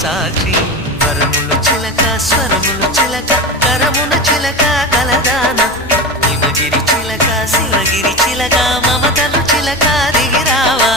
సాక్షి వరములు చిలక స్వరములు చిలక కరమున చిలక కలదాన హిమగిరి చిలక శివగిరి చిలక మమతలు చిలక దిగిరావా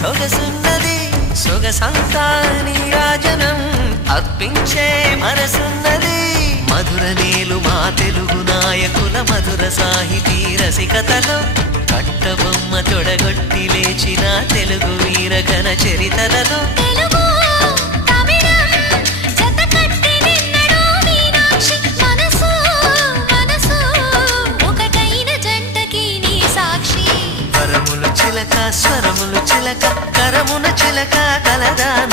సొగసున్నది సొగసంతా నీరాజనం అర్పించే మనసున్నది మధుర నేలు మా తెలుగు నాయకుల మధుర సాహితీ రసికతలో కట్టబొమ్మ తొడగొట్టి లేచిన తెలుగు వీర ఘన చరితలలో చిలక స్వరములు చిలక కరమున చిలక కలదాన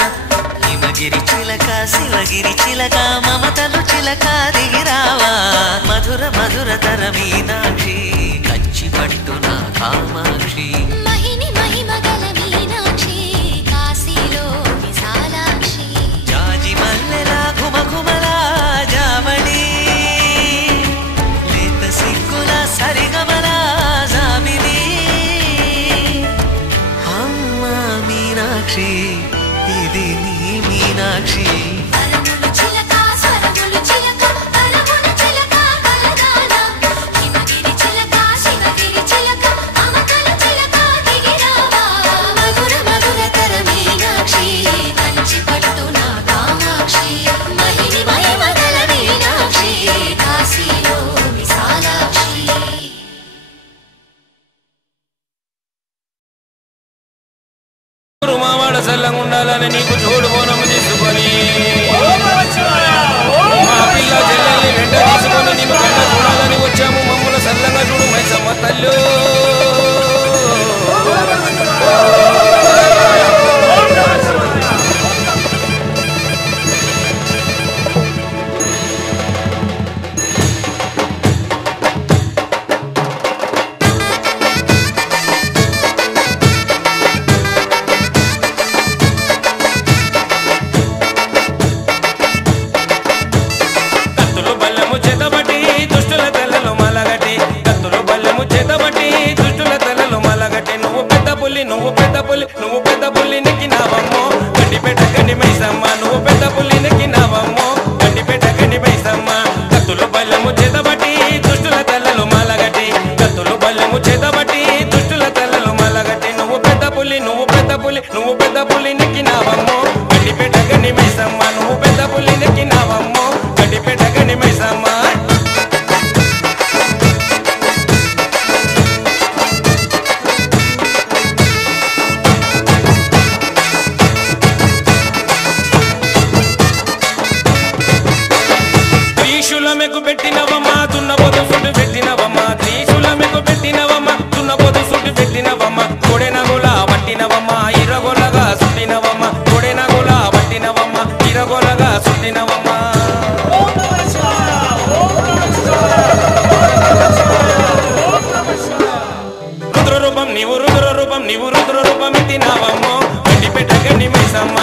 హిమగిరి చిలక శివగిరి చిలక మమతలు చిలక దిగిరావా మధుర మధుర తర మీనాక్షి కంచి పట్టున కామాక్షి మహిని మహిమగల మీనాక్షి కాశీలో విశాలాక్షి జాజి మల్లెలా ఘుమఘుమలా జావళి లేత సిగ్గుల సరిగమలా జాబిలి మీనాక్షి ఇది నీ మీనాక్షి వరములు చిలక స్వరములు చిలక కరమున చిలక కలదాన హిమగిరి చిలక శివగిరి చిలక మమతలు చిలక దిగిరావా మధుర మధుర తర మీనాక్షి కంచి పట్టున కామాక్షి మహిని మహిమగల మీనాక్షి కాశీలో విశాలాక్షి మావాడ సల్లంగా ఉండాలని నీకు చూడు బోనము తీసుకొని మా పిల్ల చెల్లెల్ని వెంట తీసుకొని నీకు కన్న చూడాలని వచ్చాము మమ్మల్ని సల్లంగా చూడు మైసమ్మ తల్లు నువ్వు పెద్ద పుల్లి నెక్కినావమ్మో గండిపేట గండి మైసమ్మ నువ్వు పెద్ద పుల్లి నెక్కినావమ్మో గండిపేట గండి మైసమ్మ కత్తులు బల్లెము చేతబట్టి దుష్టుల తల్లలు మాలగట్టి కత్తులు బల్లెము చేతబట్టి దుష్టుల తల్లలు మాలగట్టి నువ్వు పెద్ద పుల్లి నెక్కినావమ్మో గండిపేట గండి మైసమ్మ నువ్వు పెద్ద పుల్లి నెక్కినావమ్మో గండిపేట గండి మైసమ్మ త్రిశూలమెకు పెట్టినవమ్మా దున్నబోతు సుట్టు పెట్టినవమ్మా త్రిశూలమెకు పెట్టినవమ్మా దున్నబోతు సుట్టు పెట్టినవమ్మా కొడెనగోలా పట్టినవమ్మా ఇరగోలగా సుట్టినవమ్మా కొడెనగోలా పట్టినవమ్మా ఇరగోలగా సుట్టినవమ్మా రుద్రరూపం నీవు రుద్రరూపం ఎత్తినావమ్మో గండిపేట గండి మైసమ్మ